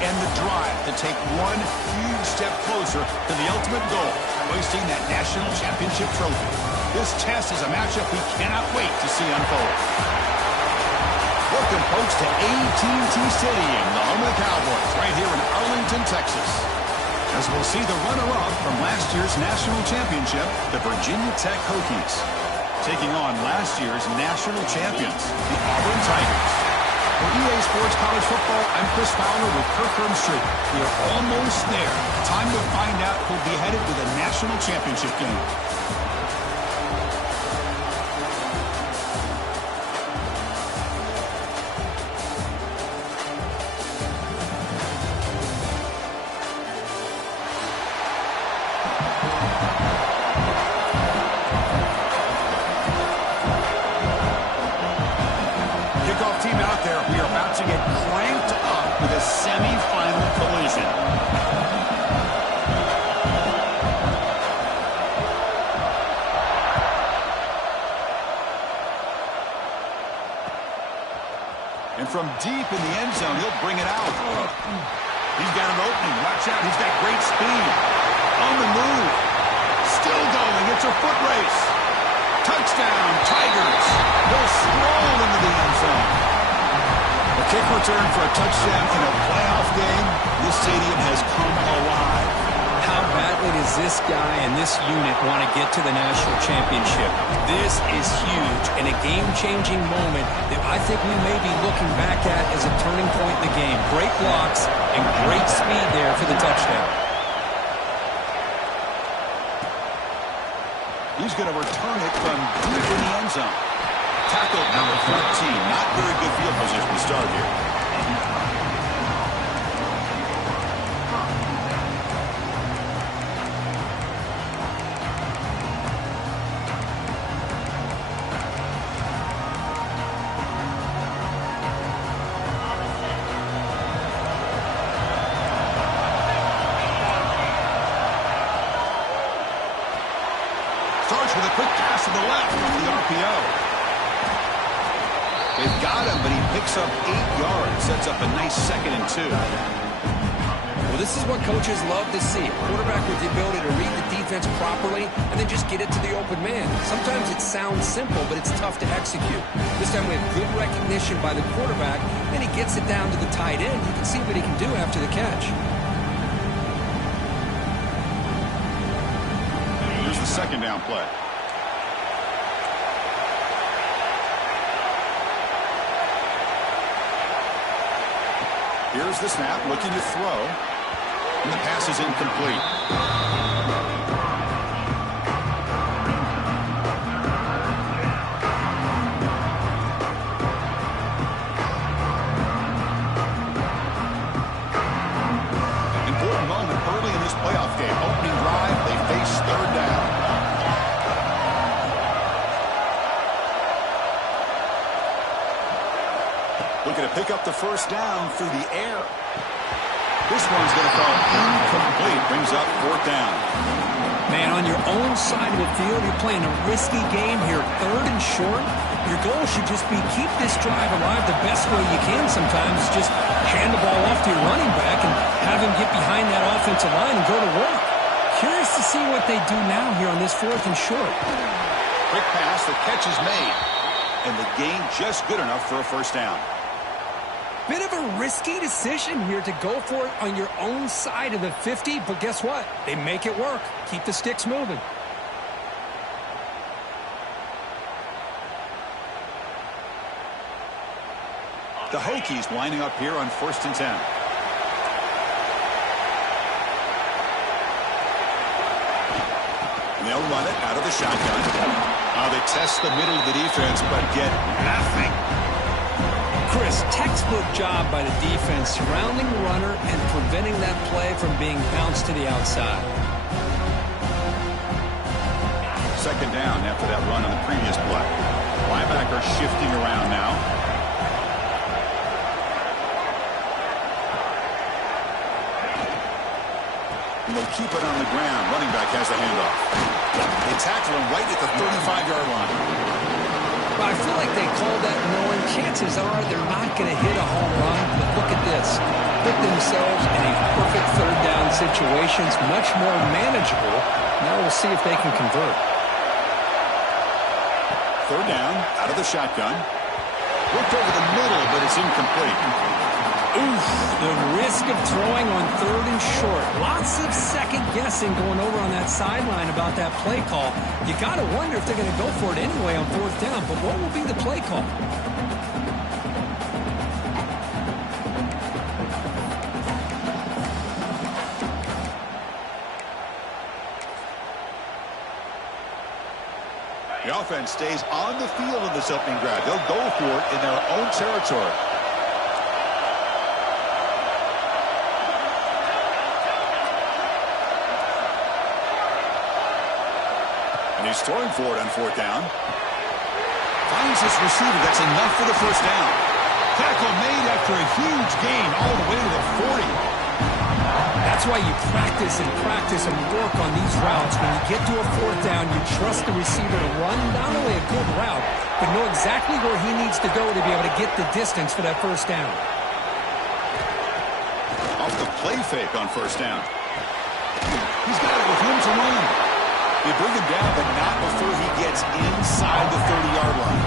and the drive to take one huge step closer to the ultimate goal, hoisting that national championship trophy. This test is a matchup we cannot wait to see unfold. Welcome, folks, to AT&T Stadium, the home of the Cowboys, right here in Arlington, Texas. As we'll see the runner-up from last year's national championship, the Virginia Tech Hokies, taking on last year's national champions, the Auburn Tigers. For EA Sports College Football, I'm Chris Fowler with Kirk Herbstreit. We are almost there. Time to find out who'll be headed to the national championship game. Semi-final collision. And from deep in the end zone, he'll bring it out. He's got an opening. Watch out. He's got great speed. On the move. Still going. It's a foot race. Touchdown, Tigers. They'll stroll into the end zone. A kick return for a touchdown in a playoff game. This stadium has come alive. How badly does this guy and this unit want to get to the national championship? This is huge and a game-changing moment that I think we may be looking back at as a turning point in the game. Great blocks and great speed there for the touchdown. He's going to return it from deep in the end zone. Tackle number 14. Not very good field position to start here. Starts with a quick pass to the left off the RPO. They've got him, but he picks up 8 yards. Sets up a nice 2nd and 2. Well, this is what coaches love to see. A quarterback with the ability to read the defense properly and then just get it to the open man. Sometimes it sounds simple, but it's tough to execute. This time we have good recognition by the quarterback, and he gets it down to the tight end. You can see what he can do after the catch. Here's the 2nd down play. Here's the snap, looking to throw. And the pass is incomplete. Important moment early in this playoff game. Opening drive, they face 3rd down. Looking to pick up the 1st down through the air. This one's going to fall incomplete. Brings up 4th down. Man, on your own side of the field, you're playing a risky game here. 3rd and short. Your goal should just be keep this drive alive the best way you can sometimes. Just hand the ball off to your running back and have him get behind that offensive line and go to work. Curious to see what they do now here on this 4th and short. Quick pass. The catch is made. And the gain just good enough for a 1st down. Bit of a risky decision here to go for it on your own side of the 50, but guess what? They make it work. Keep the sticks moving. The Hokies lining up here on 1st and 10. And they'll run it out of the shotgun. They test the middle of the defense, but get nothing. Chris, textbook job by the defense surrounding the runner and preventing that play from being bounced to the outside. 2nd down after that run on the previous play. Linebacker shifting around now. And they'll keep it on the ground. Running back has the handoff. They tackle him right at the 35-yard line. Well, I feel like they called that knowing chances are they're not going to hit a home run. But look at this. Put themselves in a perfect third down situation. It's much more manageable. Now we'll see if they can convert. Third down, out of the shotgun. Looked over the middle, but it's incomplete. Oof, the risk of throwing on third and short. Lots of second guessing going over on that sideline about that play call. You got to wonder if they're going to go for it anyway on fourth down, but what will be the play call? The offense stays on the field in this opening drive. They'll go for it in their own territory. And he's throwing for it on fourth down. Finds his receiver. That's enough for the first down. Tackle made after a huge gain all the way to the 40. That's why you practice and work on these routes. When you get to a fourth down, you trust the receiver to run not only a good route, but know exactly where he needs to go to be able to get the distance for that first down. Off the play fake on first down. He's got it with room to run. You bring him down, but not before he gets inside the 30-yard line.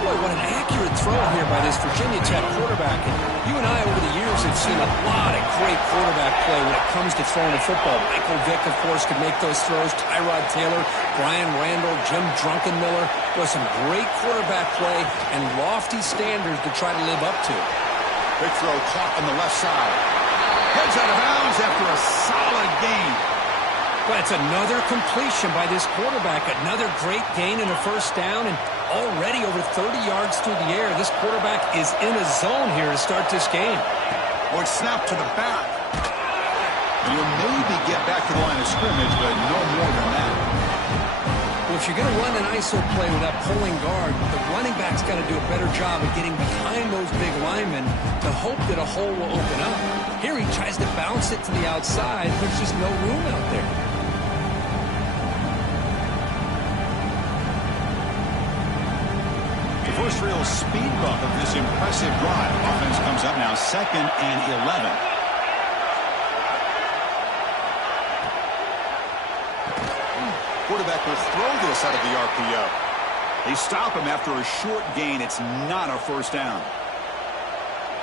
Boy, what an accurate throw here by this Virginia Tech quarterback. And you and I, over the years, have seen a lot of great quarterback play when it comes to throwing the football. Michael Vick, of course, could make those throws. Tyrod Taylor, Brian Randall, Jim Druckenmiller. Boy, some great quarterback play and lofty standards to try to live up to. Big throw caught on the left side. Heads out of bounds after a solid gain. But it's another completion by this quarterback. Another great gain in a first down, and already over 30 yards through the air. This quarterback is in a zone here to start this game. Or snap to the back. And you'll maybe get back to the line of scrimmage, but no more than that. Well, if you're going to run an ISO play with that pulling guard, the running back's got to do a better job of getting behind those big linemen to hope that a hole will open up. Here he tries to bounce it to the outside. There's just no room out there. First real speed bump of this impressive drive. Offense comes up now 2nd and 11. Quarterback will throw this out of the RPO. They stop him after a short gain. It's not a first down.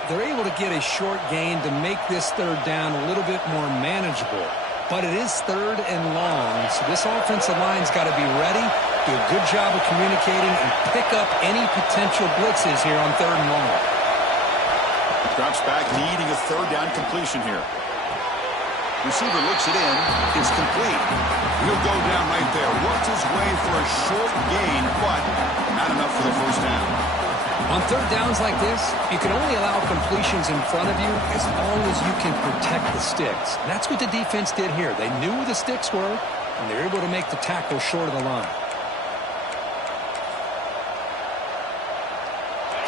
They're able to get a short gain to make this third down a little bit more manageable. But it is third and long, so this offensive line's got to be ready, do a good job of communicating, and pick up any potential blitzes here on third and long. Drops back, needing a third down completion here. Receiver looks it in. It's complete. He'll go down right there. Works his way for a short gain, but not enough for the first down. On third downs like this, you can only allow completions in front of you as long as you can protect the sticks. And that's what the defense did here. They knew where the sticks were, and they were able to make the tackle short of the line.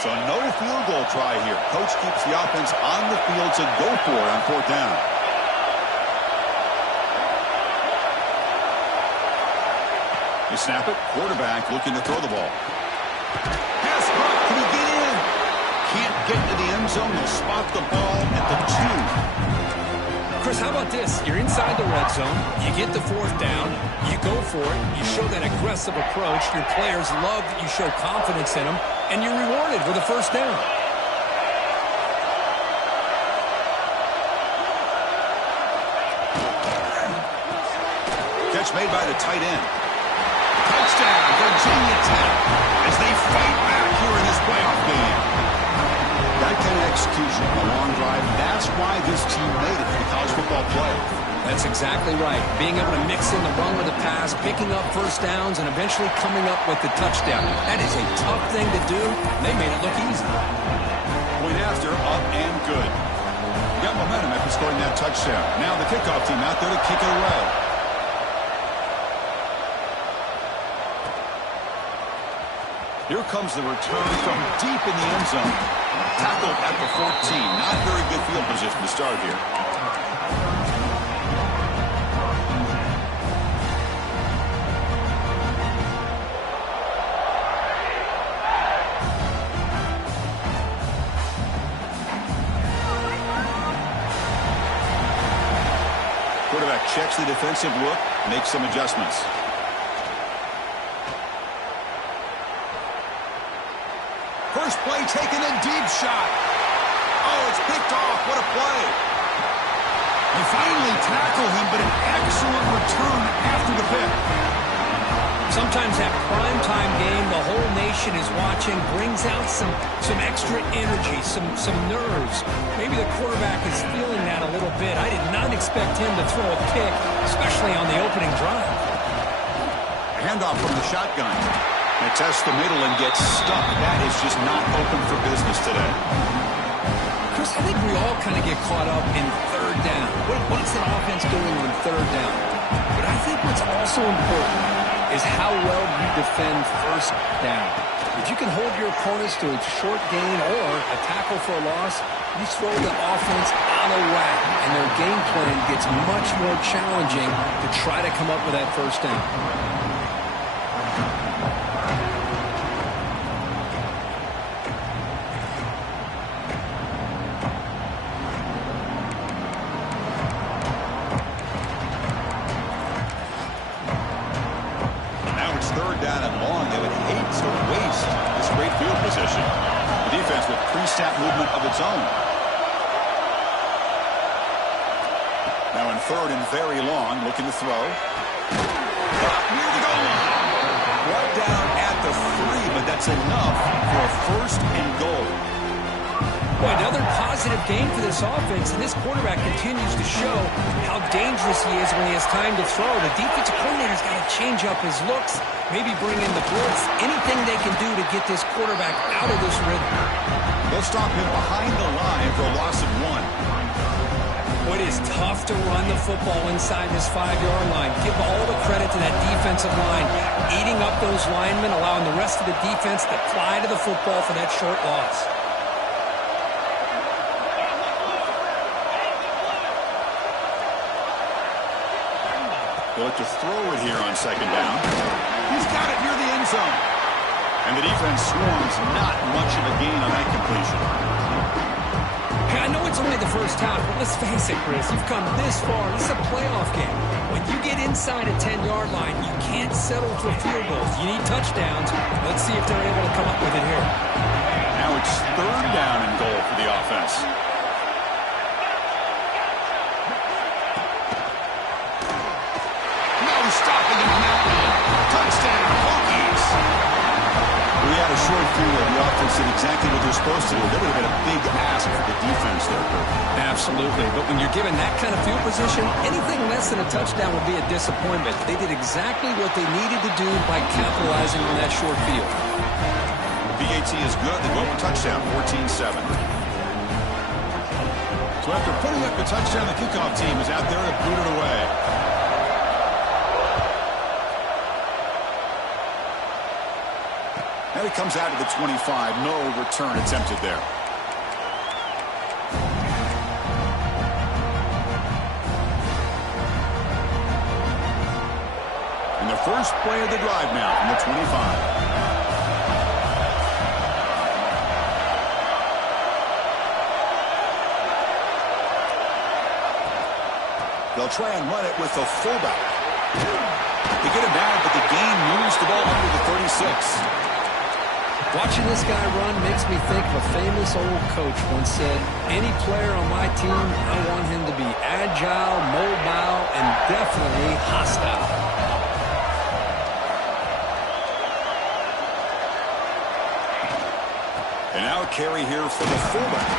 So no field goal try here. Coach keeps the offense on the field to go for it on fourth down. You snap it. Quarterback looking to throw the ball. Pass block. Can he get in? Can't get into the end zone. They'll spot the ball at the 2. Chris, how about this? You're inside the red zone. You get the fourth down. You go for it. You show that aggressive approach. Your players love that you show confidence in them. And you're rewarded with a first down. Catch made by the tight end. Touchdown, Virginia Tech, as they fight back here in this playoff game. That kind of execution on a long drive, that's why this team made it to the college football playoff. That's exactly right. Being able to mix in the run with the pass, picking up first downs, and eventually coming up with the touchdown. That is a tough thing to do. They made it look easy. Point after, up and good. Got momentum after scoring that touchdown. Now the kickoff team out there to kick it away. Here comes the return from deep in the end zone. Tackled at the 14. Not very good field position to start here. Quarterback checks the defensive look, makes some adjustments. First play taken, a deep shot. Oh, it's picked off. What a play. They finally tackle him, but an excellent return after the pick. Sometimes that primetime game, the whole nation is watching, brings out some extra energy, some nerves. Maybe the quarterback is feeling that a little bit. I did not expect him to throw a pick, especially on the opening drive. A handoff from the shotgun. They test the middle and gets stuck. That is just not open for business today. Chris, I think we all kind of get caught up in third down. What's an offense doing on third down? But I think what's also important is how well you defend first down. If you can hold your opponents to a short gain or a tackle for a loss, you throw the offense out of whack, and their game plan gets much more challenging to try to come up with that first down. Snap movement of its own. Now in third and very long, looking to throw. Near the goal line. Brought down at the 3, but that's enough for a first and goal. Boy, another positive game for this offense, and this quarterback continues to show how dangerous he is when he has time to throw. The defensive coordinator's got to change up his looks, maybe bring in the blitz, anything they can do to get this quarterback out of this rhythm. They'll stop him behind the line for a loss of 1. It is tough to run the football inside this 5-yard line. Give all the credit to that defensive line, eating up those linemen, allowing the rest of the defense to fly to the football for that short loss. They'll look to throw it here on second down. He's got it near the end zone. And the defense swarms, not much of a gain on that completion. Hey, I know it's only the first half, but let's face it, Chris. You've come this far. This is a playoff game. When you get inside a 10-yard line, you can't settle for field goals. You need touchdowns. Let's see if they're able to come up with it here. Now it's third down and goal for the offense. No stopping him now. Touchdown, Hokies. We had a short view of the offense did exactly what they're supposed to do. That would have been a big ask for the defense there, Kurt. Absolutely. But when you're given that kind of field position, anything less than a touchdown would be a disappointment. They did exactly what they needed to do by capitalizing on that short field. BAT is good. They go for touchdown, 14-7. So after putting up a touchdown, the kickoff team is out there to boot it away. Now he comes out to the 25. No return attempted there. And the first play of the drive now from the 25. They'll try and run it with the fullback. They get him down, but the gain moves the ball under the 36. Watching this guy run makes me think of a famous old coach once said, any player on my team, I want him to be agile, mobile, and definitely hostile. And now a carry here for the fullback.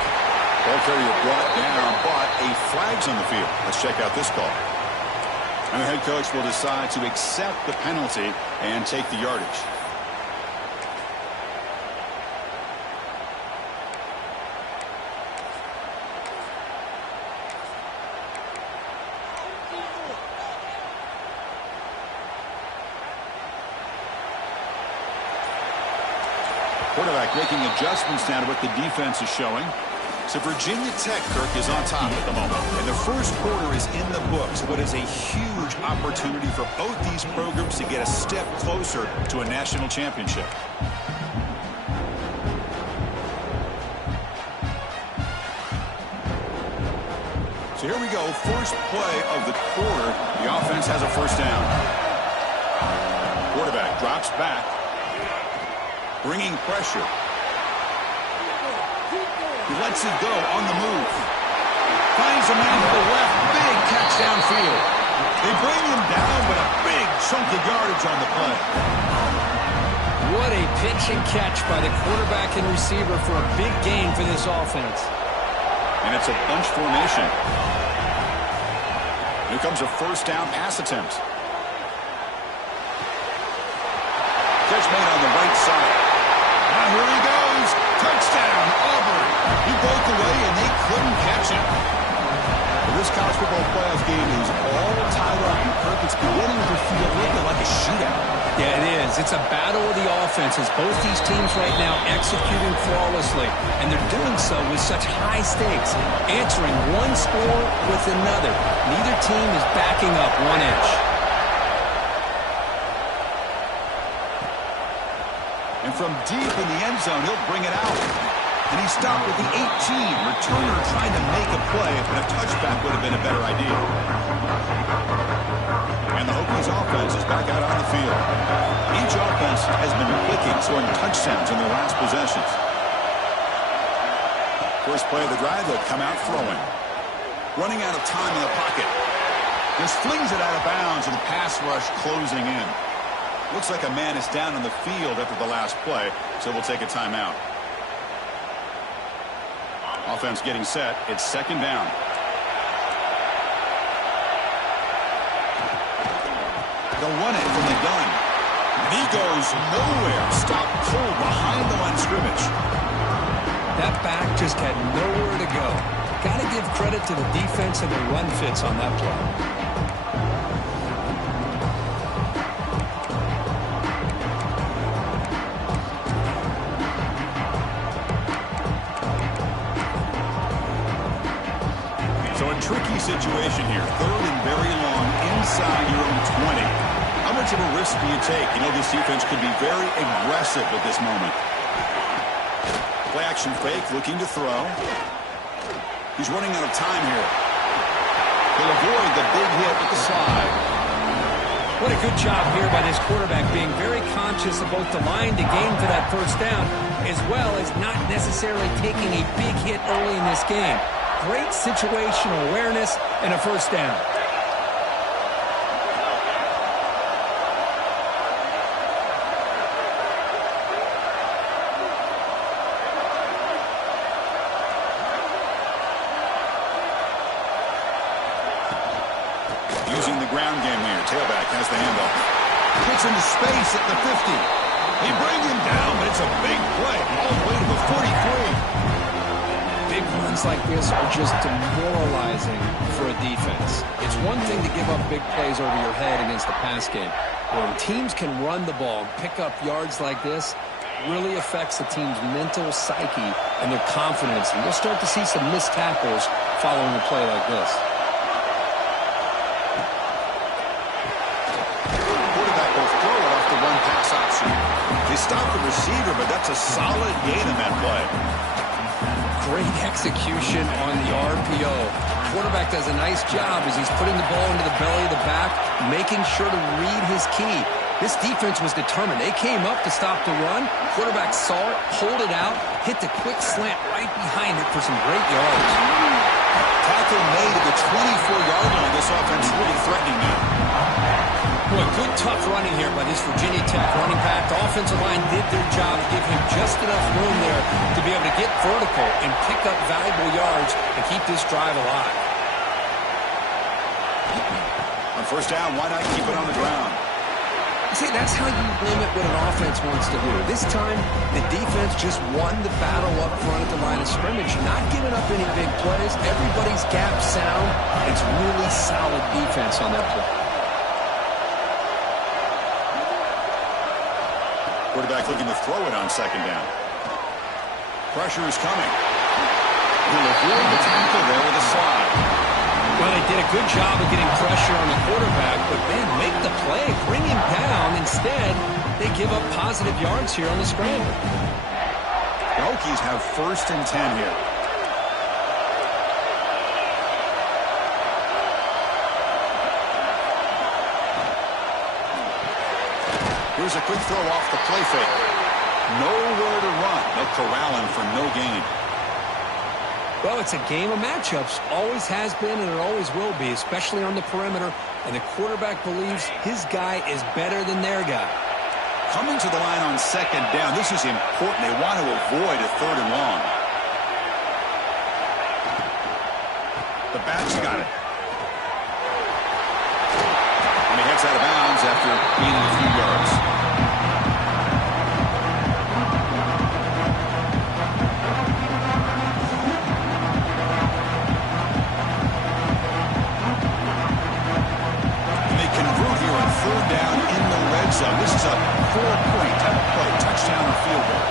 Ball carrier brought down, but a flag's on the field. Let's check out this call. And the head coach will decide to accept the penalty and take the yardage. Quarterback making adjustments now to what the defense is showing. So Virginia Tech, Kirk, is on top at the moment. And the first quarter is in the books. What is a huge opportunity for both these programs to get a step closer to a national championship. So So here we go, first play of the quarter. The offense has a first down. Quarterback drops back, bringing pressure. He lets it go on the move. Finds a man to the left, big catch downfield. They bring him down, but a big chunk of yardage on the play. What a pitch and catch by the quarterback and receiver for a big gain for this offense. And it's a bunch formation. Here comes a first down pass attempt. Catch made on the right side. Now here he goes. Touchdown, Auburn. He broke away and they couldn't catch him. Well, this college football playoff game is all tied up. Kirk, it's beginning to feel a little bit like a shootout. Yeah, it is. It's a battle of the offenses. Both these teams right now executing flawlessly, and they're doing so with such high stakes, answering one score with another. Neither team is backing up 1 inch. And from deep in the end zone, he'll bring it out. And he stopped with the 18. Returner trying to make a play, but a touchback would have been a better idea. And the Hokies offense is back out on the field. Each offense has been clicking, scoring touchdowns in their last possessions. First play of the drive, they'll come out throwing. Running out of time in the pocket. Just flings it out of bounds, and the pass rush closing in. Looks like a man is down on the field after the last play, so we'll take a timeout. Offense getting set. It's second down. They'll run it from the gun. And he goes nowhere. Stop cold behind the line of scrimmage. That back just had nowhere to go. Got to give credit to the defense and the run fits on that play. Tricky situation here. Third and very long inside your own 20. How much of a risk do you take? You know, this defense could be very aggressive at this moment. Play action fake, looking to throw. He's running out of time here. He'll avoid the big hit with the slide. What a good job here by this quarterback, being very conscious of both the line to gain for that first down, as well as not necessarily taking a big hit early in this game. Great situational awareness and a first down. Using the ground game here. Tailback has the handoff. Gets into space at the 50. They bring him down, but it's a big play all the way to the 43. Big runs like this are just demoralizing for a defense. It's one thing to give up big plays over your head against the pass game. When teams can run the ball and pick up yards like this, it really affects the team's mental psyche and their confidence. And you'll start to see some missed tackles following a play like this. Quarterback will throw it off the one pass option. They stop the receiver, but that's a solid gain in that play. Great execution on the RPO. Quarterback does a nice job as he's putting the ball into the belly of the back, making sure to read his key. This defense was determined. They came up to stop the run. Quarterback saw it, pulled it out, hit the quick slant right behind it for some great yards. Tackle made at the 24-yard line. This offense really threatening now. Boy, good tough running here by this Virginia Tech running back. The offensive line did their job, give him just enough room there to be able to get vertical and pick up valuable yards and keep this drive alive. On first down, why not keep it on the ground? See, that's how you limit what an offense wants to do. This time, the defense just won the battle up front at the line of scrimmage, not giving up any big plays. Everybody's gap sound. It's really solid defense on that play. Quarterback looking to throw it on second down. Pressure is coming. He'll avoid the tackle there with a slide. Well, they did a good job of getting pressure on the quarterback, but then make the play, bring him down. Instead, they give up positive yards here on the scramble. The Hokies have first and 10 here. Here's a quick throw off the play fake. Nowhere to run. They'll corral him for no gain. Well, it's a game of matchups. Always has been and it always will be, especially on the perimeter. And the quarterback believes his guy is better than their guy. Coming to the line on second down, this is important. They want to avoid a third and long. The back's got it. And he heads out of bounds after gaining a few yards. Third down in the red zone. This is a 4-point type of play, touchdown or field goal.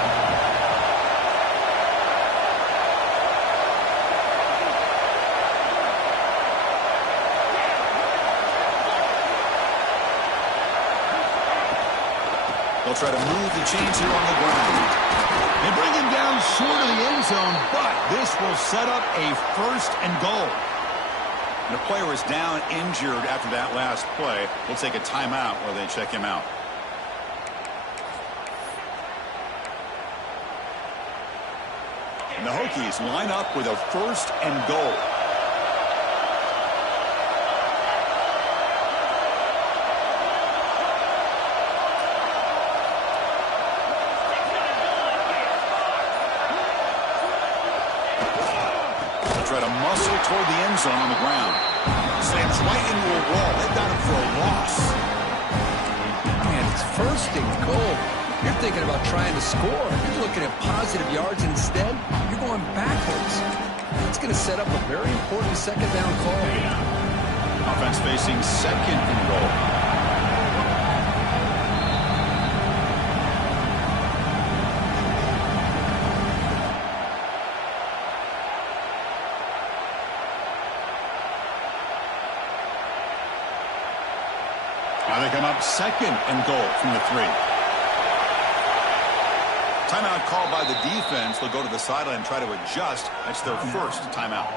They'll try to move the chains here on the ground. They bring him down short of the end zone, but this will set up a 1st and goal. The player is down injured after that last play. We'll take a timeout while they check him out. And the Hokies line up with a 1st and goal. Try to muscle toward the end zone on the ground. Slams right into a wall. They've got him for a loss. Man, it's 1st and goal. You're thinking about trying to score. You're looking at positive yards instead. You're going backwards. That's going to set up a very important 2nd down call. Offense facing 2nd and goal. Now they come up 2nd and goal from the 3. Timeout called by the defense. They'll go to the sideline and try to adjust. That's their 1st timeout.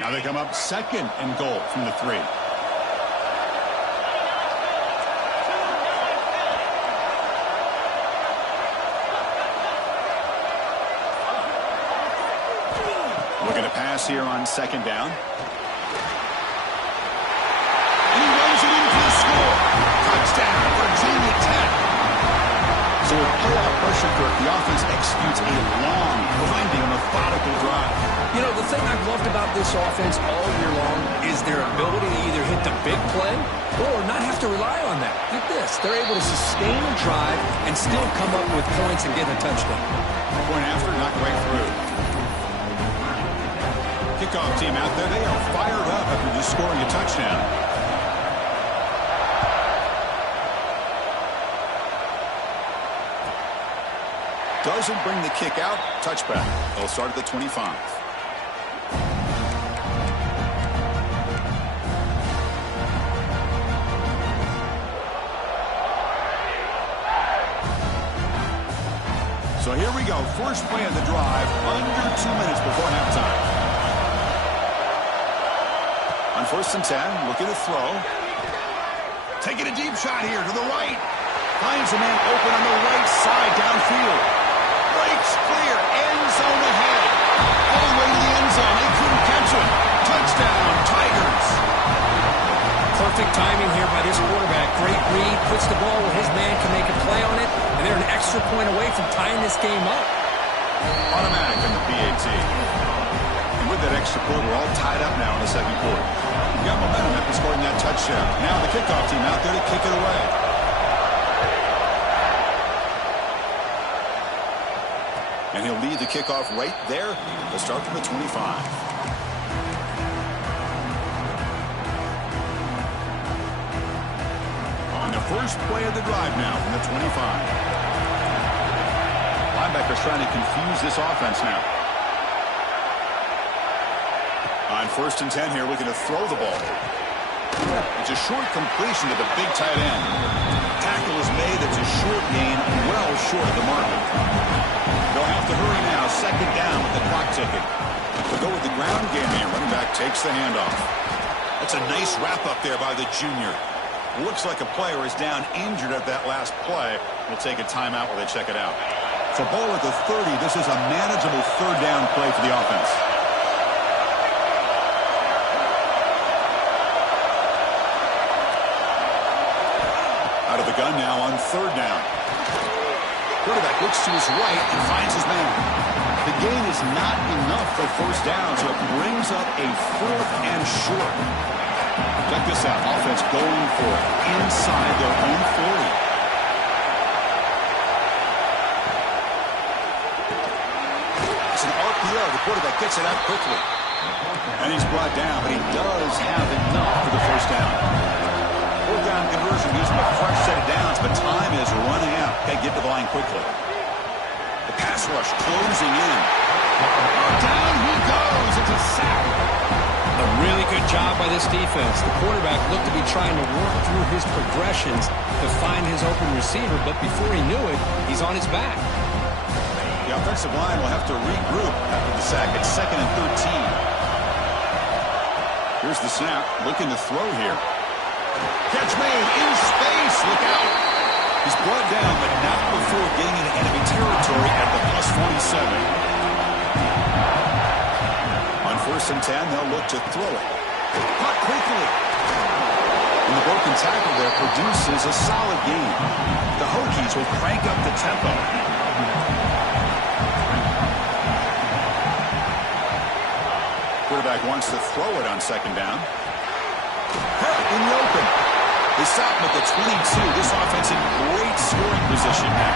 Now they come up 2nd and goal from the 3. Looking to pass here on 2nd down. And he runs it into the score. Touchdown, Virginia Tech. So with playoff pressure for the offense executes a long, winding, methodical drive. You know, the thing I've loved about this offense all year long is their ability to either hit the big play or not have to rely on that. Look at this. They're able to sustain a drive and still come up with points and get a touchdown. Point after, knocked right through. Kickoff team out there, they are fired up after just scoring a touchdown. Doesn't bring the kick out. Touchback. They'll start at the 25. So here we go. First play of the drive, under 2 minutes before halftime. On 1st and 10, looking to throw. Taking a deep shot here to the right. Finds a man open on the right side downfield. Breaks clear. End zone ahead. All the way to the end zone. They couldn't catch him. Touchdown, Tigers. Perfect timing here by this quarterback. Great read. Puts the ball where his man can make a play on it. And they're an extra point away from tying this game up. Automatic in the PAT. And with that extra point, we're all tied up now in the 2nd quarter. We got momentum after scoring that touchdown. Now the kickoff team out there to kick it away. And he'll lead the kickoff right there. We'll start from the 25. And the first play of the drive now from the 25. Linebackers trying to confuse this offense now. On 1st and 10 here, looking to throw the ball. It's a short completion to the big tight end. Tackle is made. It's a short gain, well short of the mark. They'll have to hurry second down with the clock ticking. To go with the ground game here, running back takes the handoff. That's a nice wrap-up there by the junior. Looks like a player is down injured at that last play. We'll take a timeout while they check it out. So ball at the 30. This is a manageable third down play for the offense. Out of the gun now on third down. Quarterback looks to his right and finds his man. The gain is not enough for first down, so it brings up a fourth and short. Check this out. Offense going for it inside their own 40. It's an RPO. The quarterback gets it out quickly. And he's brought down, but he does have enough for the first down. Fourth down conversion gives him a fresh set of downs, but time is running out. Got to get to the line quickly. The pass rush closing in. Down he goes. It's a sack. A really good job by this defense. The quarterback looked to be trying to work through his progressions to find his open receiver, but before he knew it, he's on his back. The offensive line will have to regroup after the sack. It's 2nd and 13. Here's the snap. Looking to throw here. Catch made in space. Look out. He's brought down, but not before getting into enemy territory at the plus 47. On 1st and 10, they'll look to throw it. Caught quickly. And the broken tackle there produces a solid gain. The Hokies will crank up the tempo. Quarterback wants to throw it on 2nd down. Hurt in the open. They stop him at the 22. This offense in great scoring position now.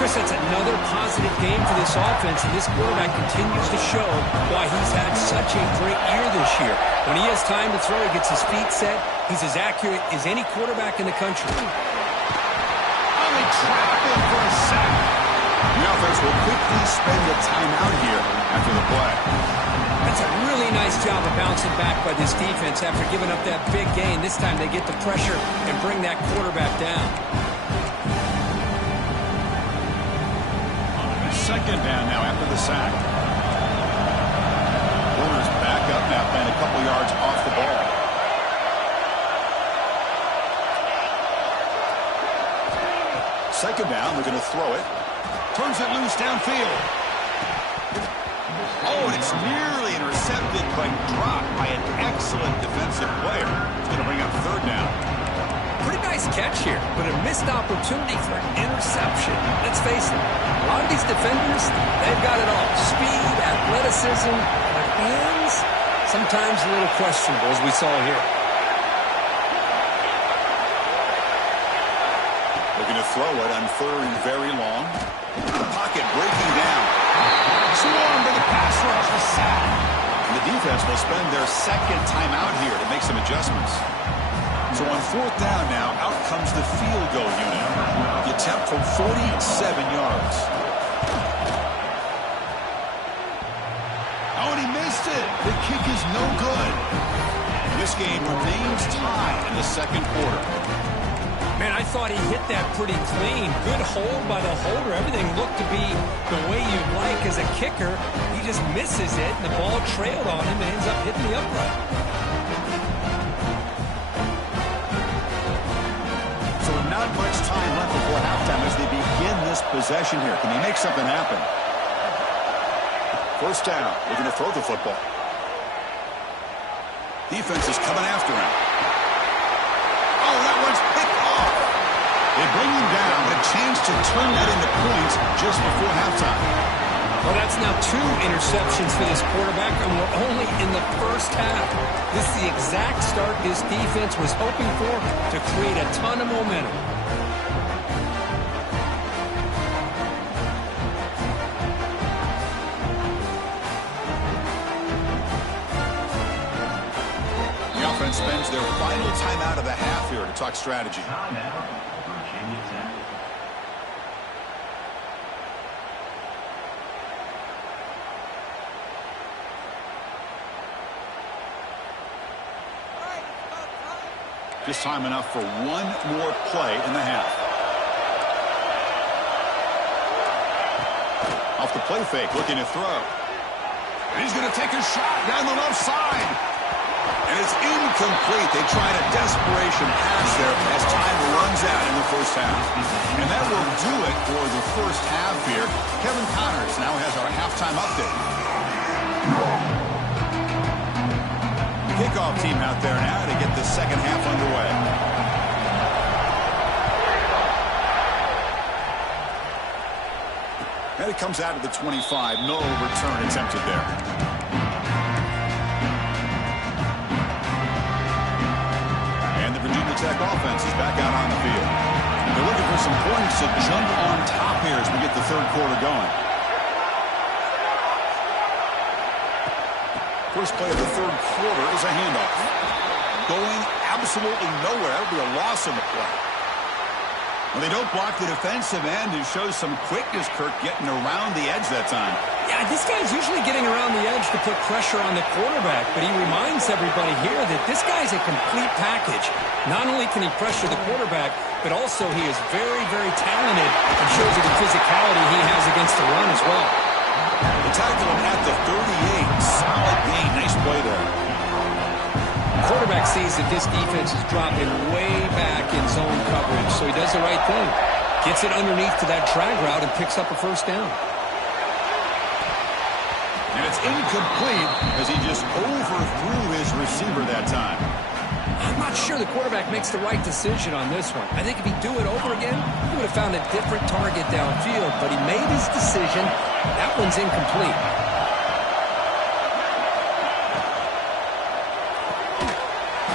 Chris, that's another positive game for this offense, and this quarterback continues to show why he's had such a great year this year. When he has time to throw, he gets his feet set. He's as accurate as any quarterback in the country. Oh, they trap him for a sack. The offense will quickly spend a timeout here after the play. That's a really nice job of bouncing back by this defense after giving up that big gain. This time they get the pressure and bring that quarterback down. 2nd down now after the sack. Warner's back up now, playing a couple yards off the ball. Second down, they're going to throw it. Turns it loose downfield. Oh, and it's nearly intercepted, but dropped by an excellent defensive player. It's going to bring up 3rd down. Pretty nice catch here, but a missed opportunity for an interception. Let's face it, a lot of these defenders, they've got it all. Speed, athleticism, but hands, sometimes a little questionable, as we saw here. Looking to throw it on 3rd and very long. The pocket breaking down. Swarmed by the pass rush, the sack. And the defense will spend their 2nd timeout here to make some adjustments. So on 4th down now, out comes the field goal unit. The attempt from 47 yards. Oh, and he missed it. The kick is no good. This game remains tied in the 2nd quarter. Man, I thought he hit that pretty clean. Good hold by the holder. Everything looked to be the way you'd like as a kicker. He just misses it, and the ball trailed on him and ends up hitting the upright. So not much time left before halftime as they begin this possession here. Can they make something happen? 1st down. They're going to throw the football. Defense is coming after him. Oh, that one's picked off. They bring him down, but a chance to turn that into points just before halftime. Well, that's now 2 interceptions for this quarterback, and we're only in the 1st half. This is the exact start this defense was hoping for to create a ton of momentum. The offense spends their final timeout of the half here to talk strategy. Just time enough for one more play in the half. Off off the play fake, looking to throw. And he's going to take a shot down the left side. And it's incomplete. They tried a desperation pass there as time runs out in the first half. And that will do it for the first half here. Kevin Connors now has our halftime update. Kickoff team out there now to get the second half underway. And it comes out to the 25. No return attempted there. And the Virginia Tech offense is back out on the field. They're looking for some points to jump on top here as we get the third quarter going. First play of the third quarter is a handoff. Going absolutely nowhere. That would be a loss in the play. Well, they don't block the defensive end and shows some quickness, Kirk, getting around the edge that time. Yeah, this guy's usually getting around the edge to put pressure on the quarterback, but he reminds everybody here that this guy's a complete package. Not only can he pressure the quarterback, but also he is very, very talented and shows you the physicality he has against the run as well. They tackle him at the 38. Solid gain. Nice play there. Quarterback sees that this defense is dropping way back in zone coverage, so he does the right thing. Gets it underneath to that drag route and picks up a first down. And it's incomplete as he just overthrew his receiver that time. I'm not sure the quarterback makes the right decision on this one. I think if he'd do it over again, he would have found a different target downfield, but he made his decision. That one's incomplete.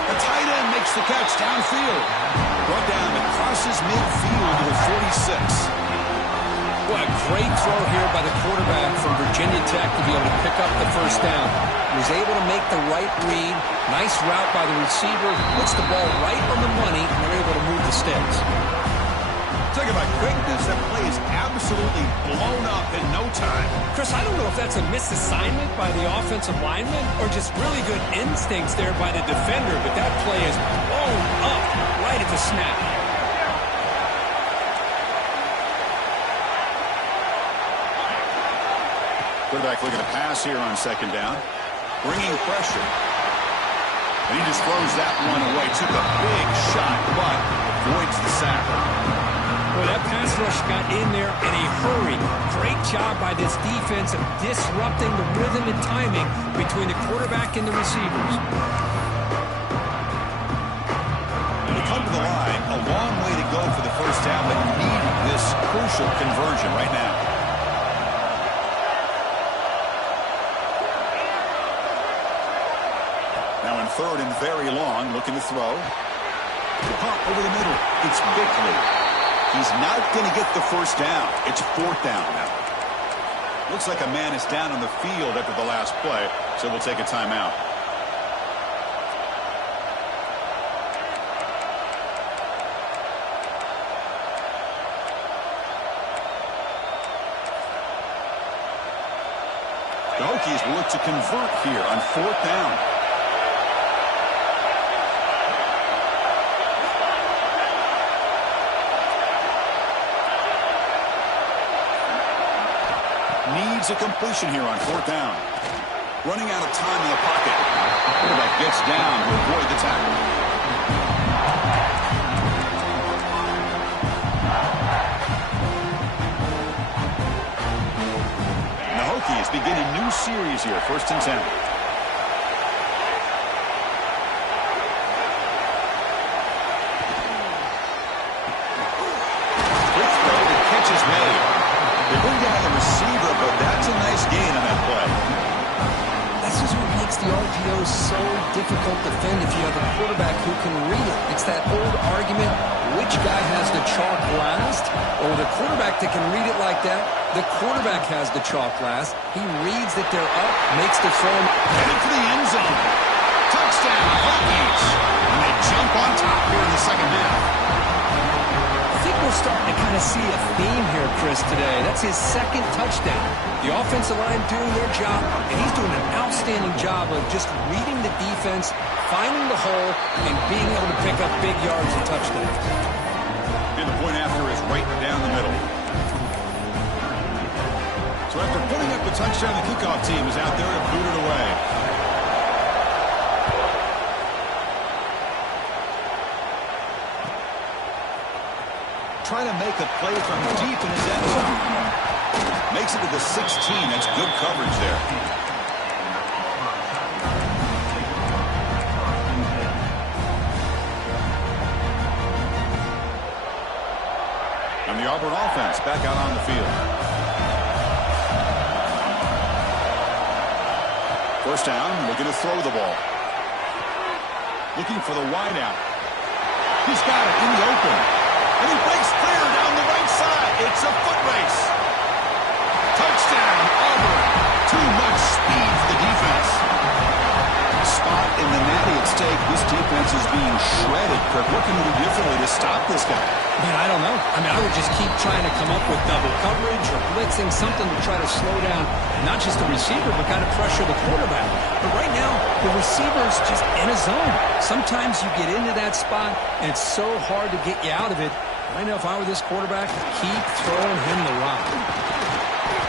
The tight end makes the catch downfield. Brought down and crosses midfield to the 46. What a great throw here by the quarterback from Virginia Tech to be able to pick up the first down. He was able to make the right read. Nice route by the receiver. Puts the ball right on the money, and they're able to move the sticks. Talking about quickness, that play is absolutely blown up in no time. Chris, I don't know if that's a misassignment by the offensive lineman or just really good instincts there by the defender, but that play is blown up right at the snap. Quarterback looking to pass here on second down. Bringing pressure. And he just throws that one away. Took a big shot, but avoids the sack. Well, that pass rush got in there in a hurry. Great job by this defense of disrupting the rhythm and timing between the quarterback and the receivers. And to come to the line, a long way to go for the first down, but need this crucial conversion right now. Now in third and very long, looking to throw. The pump over the middle. It's Bickley. He's not going to get the first down. It's fourth down now. Looks like a man is down on the field after the last play, so we'll take a timeout. The Hokies will look to convert here on fourth down. Needs a completion here on fourth down. Running out of time in the pocket. Quarterback gets down to avoid the tackle. And the Hokies begin a new series here, first and 10. Quick throw, the catch is made. They bring down the receiver, but that's a nice gain on that play. That's just what makes the RPO so difficult to defend if you have a quarterback who can read it. It's that old argument, which guy has the chalk last? Or the quarterback that can read it like that, the quarterback has the chalk last. He reads that they're up, makes the throw. Headed for the end zone. Touchdown, Hokies. And they jump on top here in the second half. I think we're starting to kind of see a theme here, Chris, today. That's his second touchdown. The offensive line doing their job, and he's doing an outstanding job of just reading the defense, finding the hole, and being able to pick up big yards and touchdowns. And the point after is right down the middle. So at touchdown. The kickoff team is out there to boot it away. Trying to make a play from deep in his end zone. Makes it to the 16. That's good coverage there. And the Auburn offense back out on the field. First down, looking to throw the ball. Looking for the wideout. He's got it in the open. And he breaks clear down the right side. It's a foot race. Touchdown, Auburn. Too much speed for the defense. Spot in the natty at stake. This defense is being shredded. Kirk, what can we do differently to stop this guy? Man, I don't know. I mean, I would just keep trying to come up with double coverage or blitzing, something to try to slow down not just the receiver, but kind of pressure the quarterback. But right now, the receiver's just in a zone. Sometimes you get into that spot, and it's so hard to get you out of it. I know if I were this quarterback, keep throwing him the rock.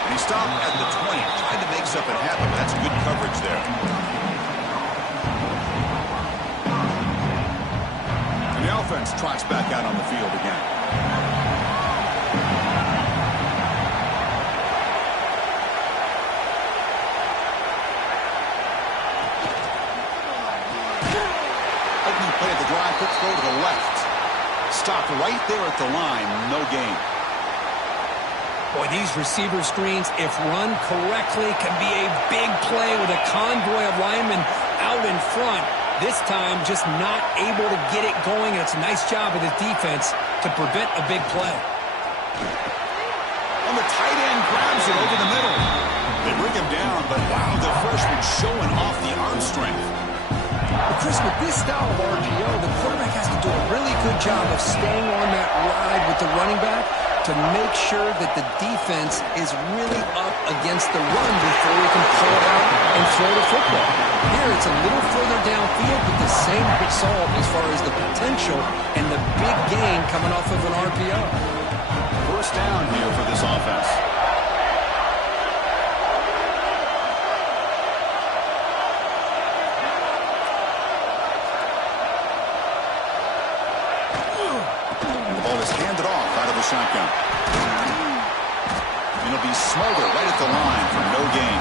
And he stopped at the 20, tried to make something happen, but that's good coverage there. And the offense trots back out on the field again. Opening play at the drive, quick throw to the left. Stopped right there at the line, no gain. Boy, these receiver screens, if run correctly, can be a big play with a convoy of linemen out in front. This time, just not able to get it going, and it's a nice job of the defense to prevent a big play. On the tight end, grabs it over the middle. They bring him down, but wow, the freshman showing off the arm strength. But Chris, with this style of RPO, the quarterback has to do a really good job of staying on that ride with the running back to make sure that the defense is really up against the run before he can pull it out and throw the football. Here, it's a little further downfield, but the same result as far as the potential and the big gain coming off of an RPO. First down here for this offense. Handed off out of the shotgun. And it'll be Smolder right at the line for no gain.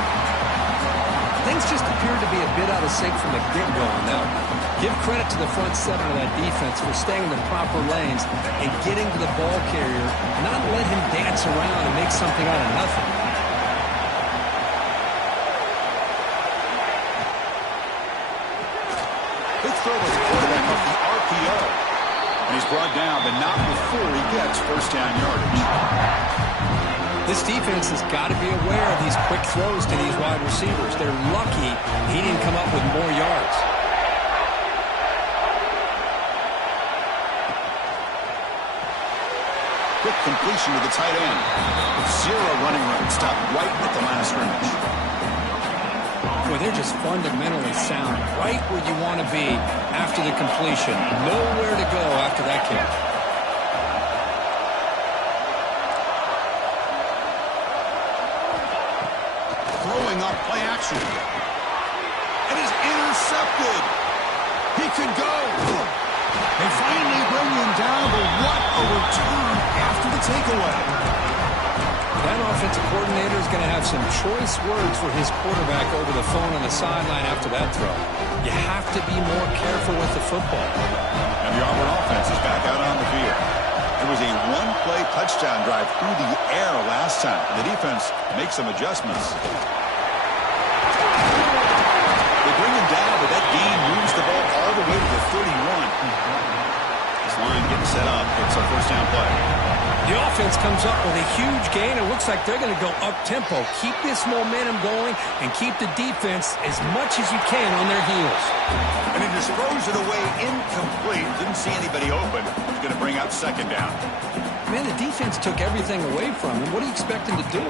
Things just appear to be a bit out of sync from the get-go on that. Give credit to the front seven of that defense for staying in the proper lanes and getting to the ball carrier, not let him dance around and make something out of nothing. Big throw with the quarterback off the RPO. And he's brought down, but not before he gets first down yardage. This defense has got to be aware of these quick throws to these wide receivers. They're lucky he didn't come up with more yards. Quick completion to the tight end. Zero running room. Stopped right at the line of scrimmage. Boy, they're just fundamentally sound, right where you want to be after the completion. Nowhere to go after that kick. Throwing up play action. It is intercepted. He could go. They finally bring him down, but what a return after the takeaway. That offensive coordinator is going to have some choice words for his quarterback over the phone on the sideline after that throw. You have to be more careful with the football. And the Auburn offense is back out on the field. It was a one-play touchdown drive through the air last time. The defense makes some adjustments. They bring him down, but that gain moves the ball all the way to the 31. This line getting set up. It's a first down play. The offense comes up with a huge gain. It looks like they're going to go up-tempo. Keep this momentum going and keep the defense as much as you can on their heels. And he just throws it away incomplete. Didn't see anybody open. He's going to bring out second down. Man, the defense took everything away from him. What do you expect him to do?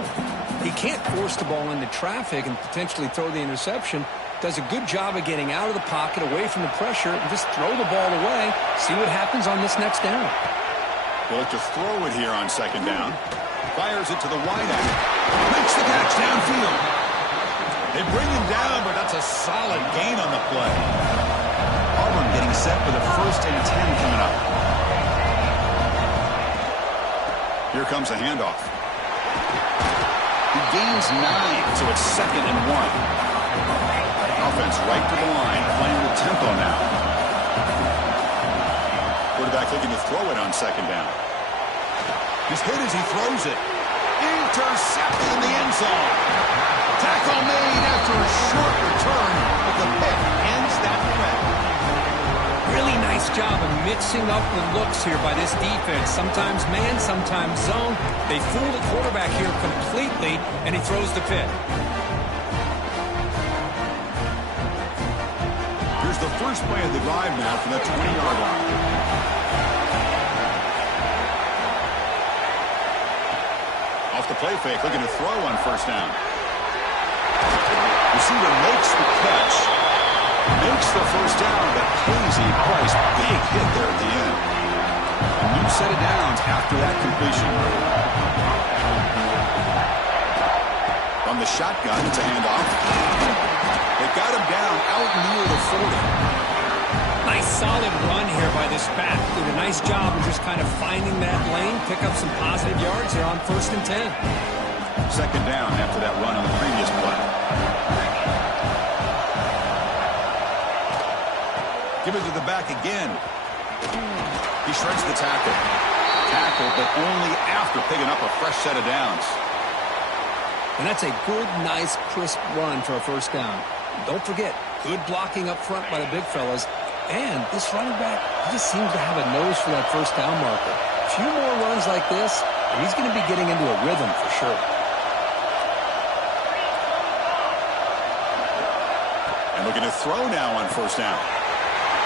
He can't force the ball into traffic and potentially throw the interception. Does a good job of getting out of the pocket, away from the pressure, and just throw the ball away. See what happens on this next down. They'll look to throw it here on second down. Fires it to the wideout. Makes the catch downfield. They bring him down, but that's a solid gain on the play. Auburn getting set with a 1st and 10 coming up. Here comes a handoff. He gains 9, so it's 2nd and 1. Offense right to the line, playing with tempo now. Quarterback looking to throw it on 2nd down. He's hit as he throws it. Intercepted in the end zone. Tackle made after a short return, but the pick ends that threat. Really nice job of mixing up the looks here by this defense. Sometimes man, sometimes zone. They fool the quarterback here completely, and he throws the pick. Here's the first play of the drive now from the 20-yard line. Off the play fake, looking to throw on 1st down. Receiver makes the catch. Makes the 1st down, but Casey Price, big hit there at the end. A new set of downs after that completion. From the shotgun, it's a handoff. They got him down out near the 40. Nice solid run here by this back. Did a nice job of just kind of finding that lane, pick up some positive yards here on 1st and 10. 2nd down after that run on the previous play. Give it to the back again. He shreds the tackle. Tackle, but only after picking up a fresh set of downs. And that's a good, nice, crisp run for a 1st down. Don't forget, good blocking up front by the big fellas. And this running back, he just seems to have a nose for that 1st down marker. A few more runs like this, and he's going to be getting into a rhythm for sure. And looking to throw now on 1st down.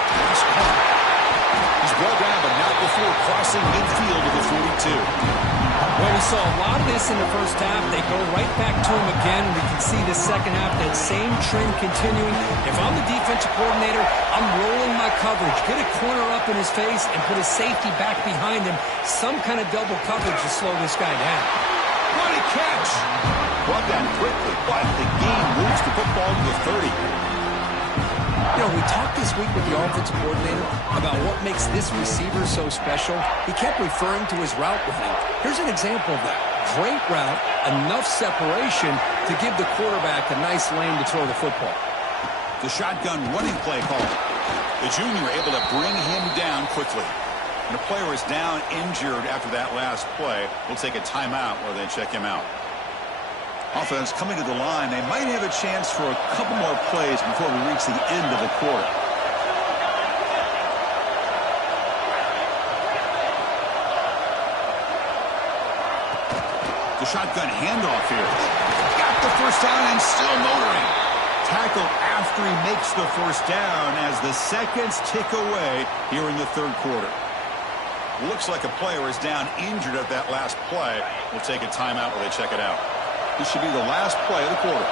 He's brought down, but not before crossing midfield to the 42. Well, we saw a lot of this in the 1st half. They go right back to him again. We can see the 2nd half, that same trend continuing. If I'm the defensive coordinator, I'm rolling my coverage. Get a corner up in his face and put a safety back behind him. Some kind of double coverage to slow this guy down. What a catch! Brought down quickly, but the game moves the football to the 30. You know, we talked this week with the offensive coordinator about what makes this receiver so special. He kept referring to his route running. Here's an example of that. Great route, enough separation to give the quarterback a nice lane to throw the football. The shotgun running play call. The junior able to bring him down quickly. When a player is down injured after that last play, we'll take a timeout where they check him out. Offense coming to the line. They might have a chance for a couple more plays before we reach the end of the quarter. The shotgun handoff here. Got the 1st down and still motoring. Tackle after he makes the 1st down as the seconds tick away here in the 3rd quarter. Looks like a player is down injured at that last play. We'll take a timeout where they check it out. This should be the last play of the quarter.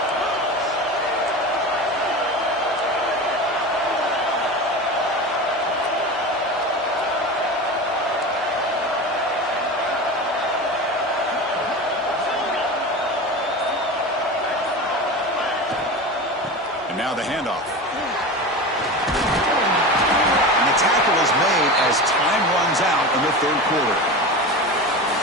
And now the handoff. And the tackle is made as time runs out in the 3rd quarter.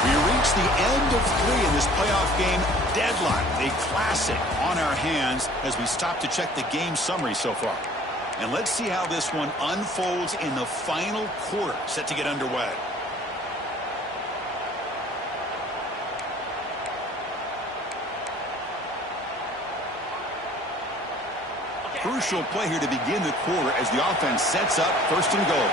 We reach the end of 3 in this playoff game. Deadlock, a classic on our hands as we stop to check the game summary so far. And let's see how this one unfolds in the final quarter, set to get underway. Crucial play here to begin the quarter as the offense sets up 1st and goal.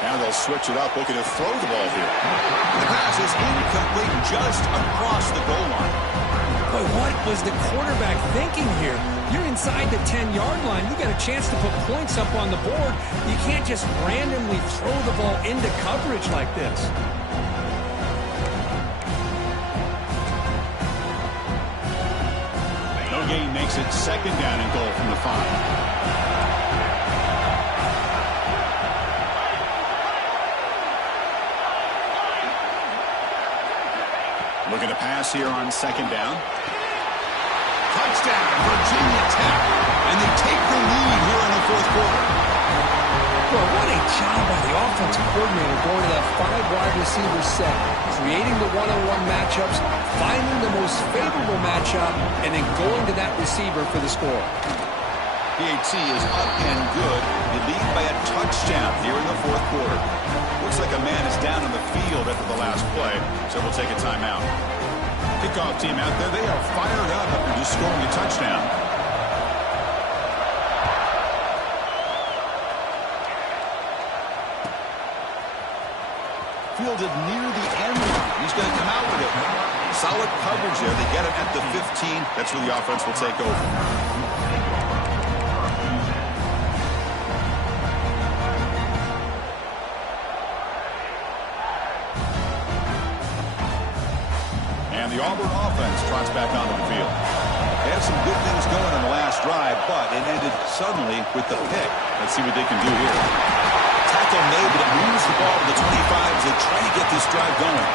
Now they'll switch it up, looking to throw the ball here. The pass is incomplete just across the goal line. But what was the quarterback thinking here? You're inside the 10-yard line. You got a chance to put points up on the board. You can't just randomly throw the ball into coverage like this. No gain makes it 2nd down and goal from the 5. Looking to pass here on second down. Touchdown, Virginia Tech. And they take the lead here in the fourth quarter. Well, what a job by the offensive coordinator going to that 5-wide receiver set, creating the one-on-one matchups, finding the most favorable matchup, and then going to that receiver for the score. PAT is up and good. They lead by a touchdown here in the fourth quarter. Looks like a man is down on the field after the last play, so we'll take a timeout. Kickoff team out there, they are fired up after just scoring a touchdown. Fielded near the end line. He's going to come out with it. Solid coverage there. They get it at the 15. That's where the offense will take over. And the Auburn offense trots back onto the field. They had some good things going in the last drive, but it ended suddenly with the pick. Let's see what they can do here. Tackle made, but it moves the ball to the 25 as they try to get this drive going.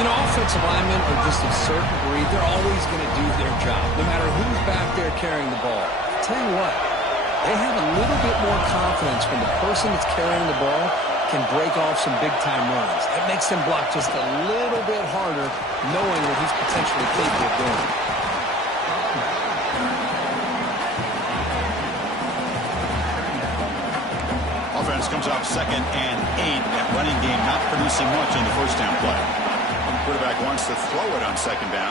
You know, offensive linemen are just a certain breed. They're always going to do their job, no matter who's back there carrying the ball. I'll tell you what, they have a little bit more confidence when the person that's carrying the ball can break off some big-time runs. It makes them block just a little bit harder, knowing what he's potentially capable of doing. Offense comes off 2nd and 8. That running game not producing much on the first down play. Quarterback wants to throw it on 2nd down.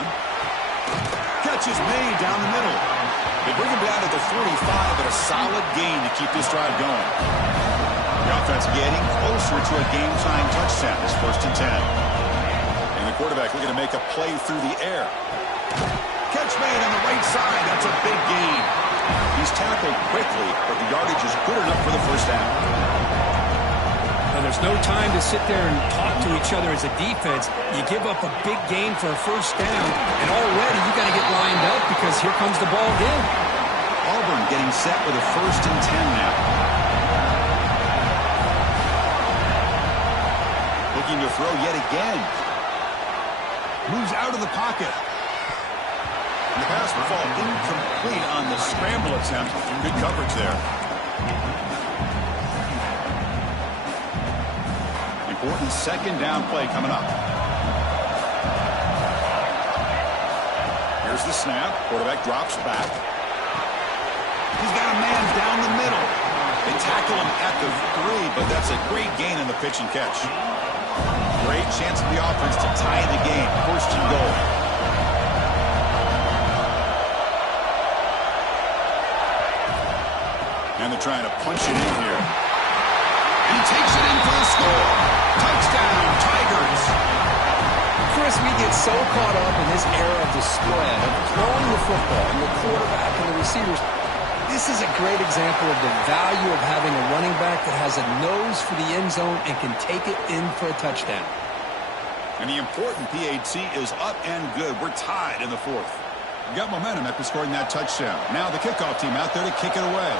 Catch is made down the middle. They bring him down to the 45, but a solid gain to keep this drive going. The offense getting closer to a game-time touchdown. This 1st and 10. And the quarterback looking to make a play through the air. Catch made on the right side. That's a big gain. He's tackled quickly, but the yardage is good enough for the first down. And there's no time to sit there and talk to each other as a defense. You give up a big gain for a first down, and already you got to get lined up because here comes the ball again. Auburn getting set with a 1st and 10 now. Looking to throw yet again. Moves out of the pocket. And the pass will fall incomplete on the scramble attempt. Good coverage there. Important 2nd down play coming up. Here's the snap. Quarterback drops back. He's got a man down the middle. They tackle him at the 3, but that's a great gain in the pitch and catch. Great chance for the offense to tie the game. 1st and goal. And they're trying to punch it in here. And he takes it in for the score. Touchdown, Tigers. Chris, we get so caught up in this era of the spread, of throwing the football, and the quarterback and the receivers. This is a great example of the value of having a running back that has a nose for the end zone and can take it in for a touchdown. And the important PAT is up and good. We're tied in the 4th. We got momentum after scoring that touchdown. Now the kickoff team out there to kick it away.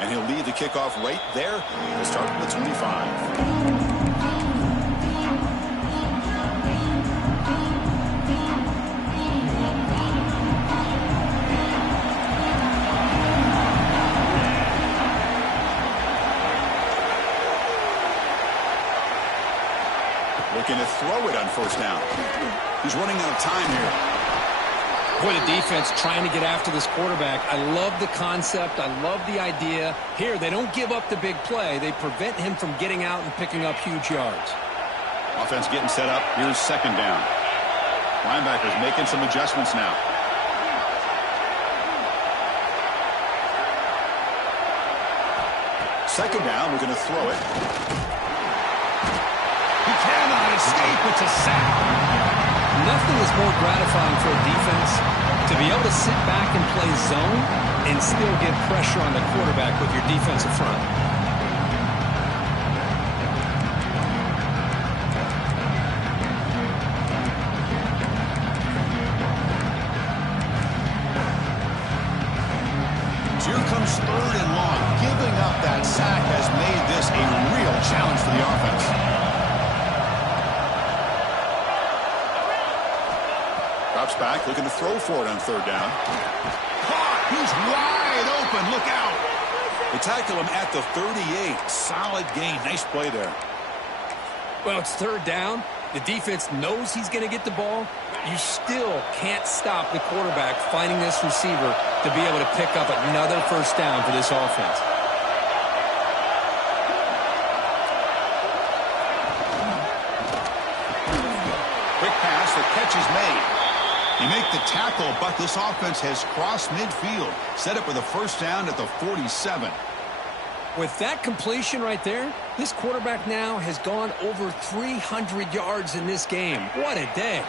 And he'll lead the kickoff right there. He'll start with the 25. Looking to throw it on 1st down. He's running out of time here. Boy, the defense trying to get after this quarterback. I love the concept. I love the idea. Here, they don't give up the big play. They prevent him from getting out and picking up huge yards. Offense getting set up. Here's 2nd down. Linebackers making some adjustments now. Second down, we're going to throw it. He cannot escape. It's a sack. Nothing is more gratifying for a defense to be able to sit back and play zone and still get pressure on the quarterback with your defensive front. So here comes 3rd and long. Giving up that sack has made this a real challenge for the offense. Drops back, looking to throw for it on 3rd down. Caught! He's wide open. Look out! They tackle him at the 38. Solid gain. Nice play there. Well, it's 3rd down. The defense knows he's going to get the ball. You still can't stop the quarterback finding this receiver to be able to pick up another 1st down for this offense. Quick pass, the catch is made. You make the tackle, but this offense has crossed midfield. Set up with a 1st down at the 47. With that completion right there, this quarterback now has gone over 300 yards in this game. What a day.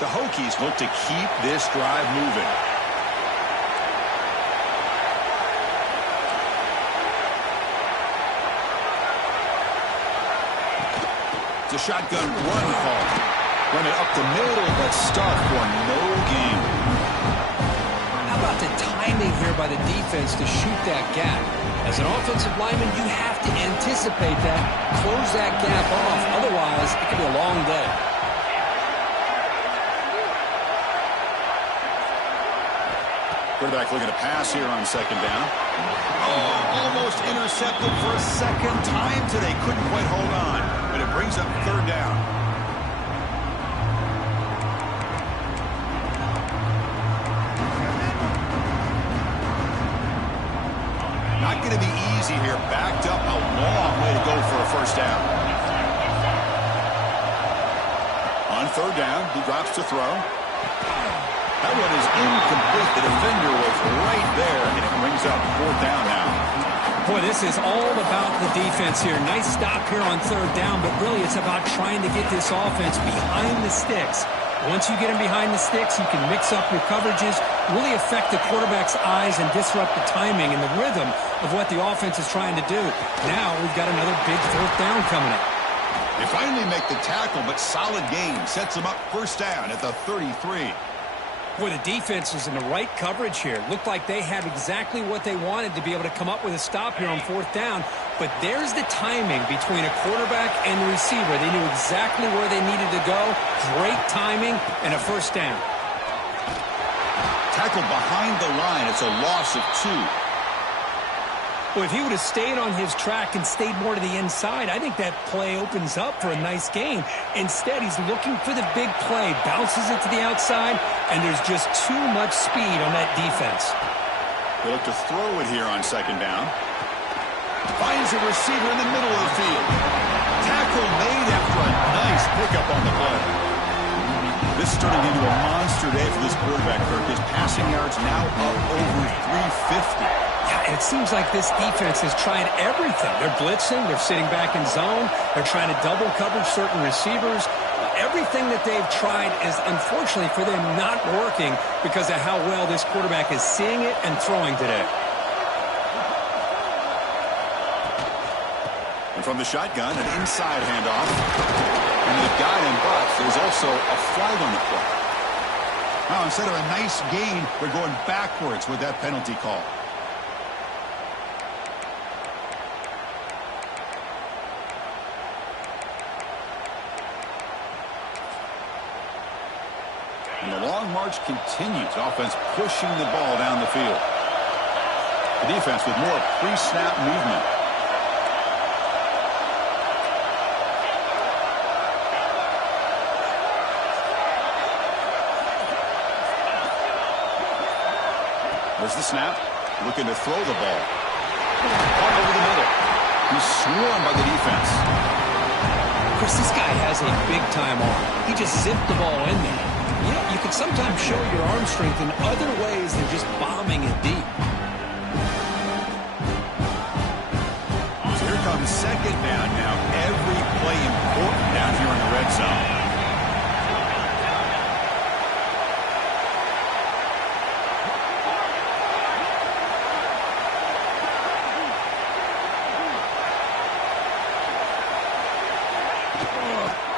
The Hokies look to keep this drive moving. It's a shotgun run call. Run it up the middle, but stuffed for no gain. How about the timing here by the defense to shoot that gap? As an offensive lineman, you have to anticipate that, close that gap off. Otherwise, it could be a long day. Quarterback looking to pass here on 2nd down. Oh, almost intercepted for a 2nd time today. Couldn't quite hold on, but it brings up 3rd down. Not going to be easy here. Backed up, a long way to go for a 1st down. On 3rd down, he drops to throw. That one is incomplete. The defender was right there, and it brings up 4th down now. Boy, this is all about the defense here. Nice stop here on 3rd down, but really it's about trying to get this offense behind the sticks. Once you get him behind the sticks, you can mix up your coverages, really affect the quarterback's eyes and disrupt the timing and the rhythm of what the offense is trying to do. Now we've got another big 4th down coming up. They finally make the tackle, but solid gain sets them up 1st down at the 33. Boy, the defense is in the right coverage here. Looked like they had exactly what they wanted to be able to come up with a stop here on 4th down. But there's the timing between a quarterback and the receiver. They knew exactly where they needed to go. Great timing and a 1st down. Tackled behind the line. It's a loss of 2. Well, if he would have stayed on his track and stayed more to the inside, I think that play opens up for a nice gain. Instead, he's looking for the big play, bounces it to the outside, and there's just too much speed on that defense. They look to throw it here on 2nd down. Finds a receiver in the middle of the field. Tackle made after a nice pickup on the play. This is turning into a monster day for this quarterback, Kirk. His passing yards now up over 350. Yeah, and it seems like this defense has tried everything. They're blitzing, they're sitting back in zone, they're trying to double cover certain receivers. Everything that they've tried is, unfortunately for them, not working because of how well this quarterback is seeing it and throwing today. And from the shotgun, an inside handoff. And they've got him, but there's also a flag on the play. Now, instead of a nice gain, they're going backwards with that penalty call. And the long march continues. Offense pushing the ball down the field. The defense with more pre-snap movement. There's the snap. Looking to throw the ball. Caught over the middle. He's swarmed by the defense. Of course, this guy has a big-time arm. He just zipped the ball in there. Yeah, you can sometimes show your arm strength in other ways than just bombing it deep. So here comes 2nd down now. Every play important down here in the red zone.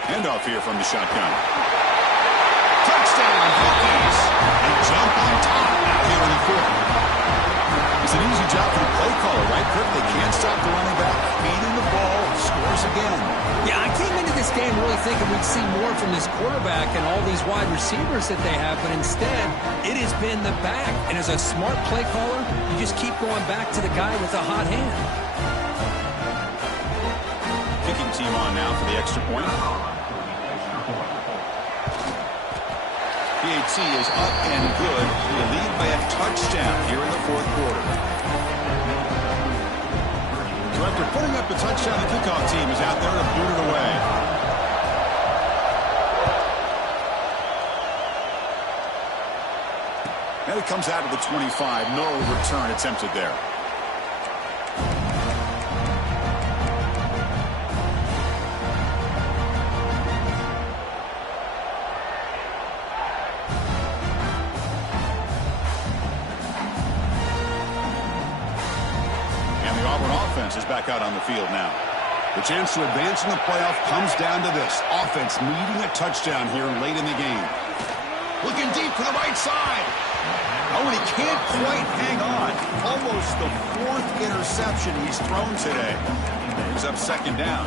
Handoff here from the shotgun. Touchdown, Hokies. They jump on top out here in the 4th. It's a up the running back, feeding the ball, scores again. Yeah, I came into this game really thinking we'd see more from this quarterback and all these wide receivers that they have, but instead, it has been the back. And as a smart play caller, you just keep going back to the guy with the hot hand. Kicking team on now for the extra point. PAT is up and good. We lead by a touchdown here in the fourth quarter. So after putting up a touchdown, the kickoff team is out there to boot it away. And it comes out of the 25. No return attempted there. Auburn offense is back out on the field now. The chance to advance in the playoff comes down to this. Offense needing a touchdown here late in the game. Looking deep to the right side. Oh, and he can't quite hang on. Almost the fourth interception he's thrown today. He's up second down.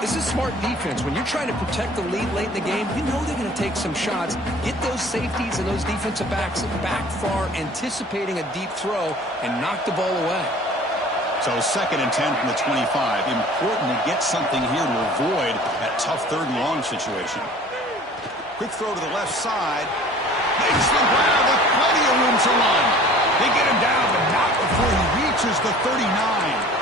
This is smart defense. When you're trying to protect the lead late in the game, you know they're going to take some shots. Get those safeties and those defensive backs back far, anticipating a deep throw, and knock the ball away. So 2nd and 10 from the 25. Important to get something here to avoid that tough 3rd and long situation. Quick throw to the left side. Makes the grab with plenty of room to run. They get him down, but not before he reaches the 39.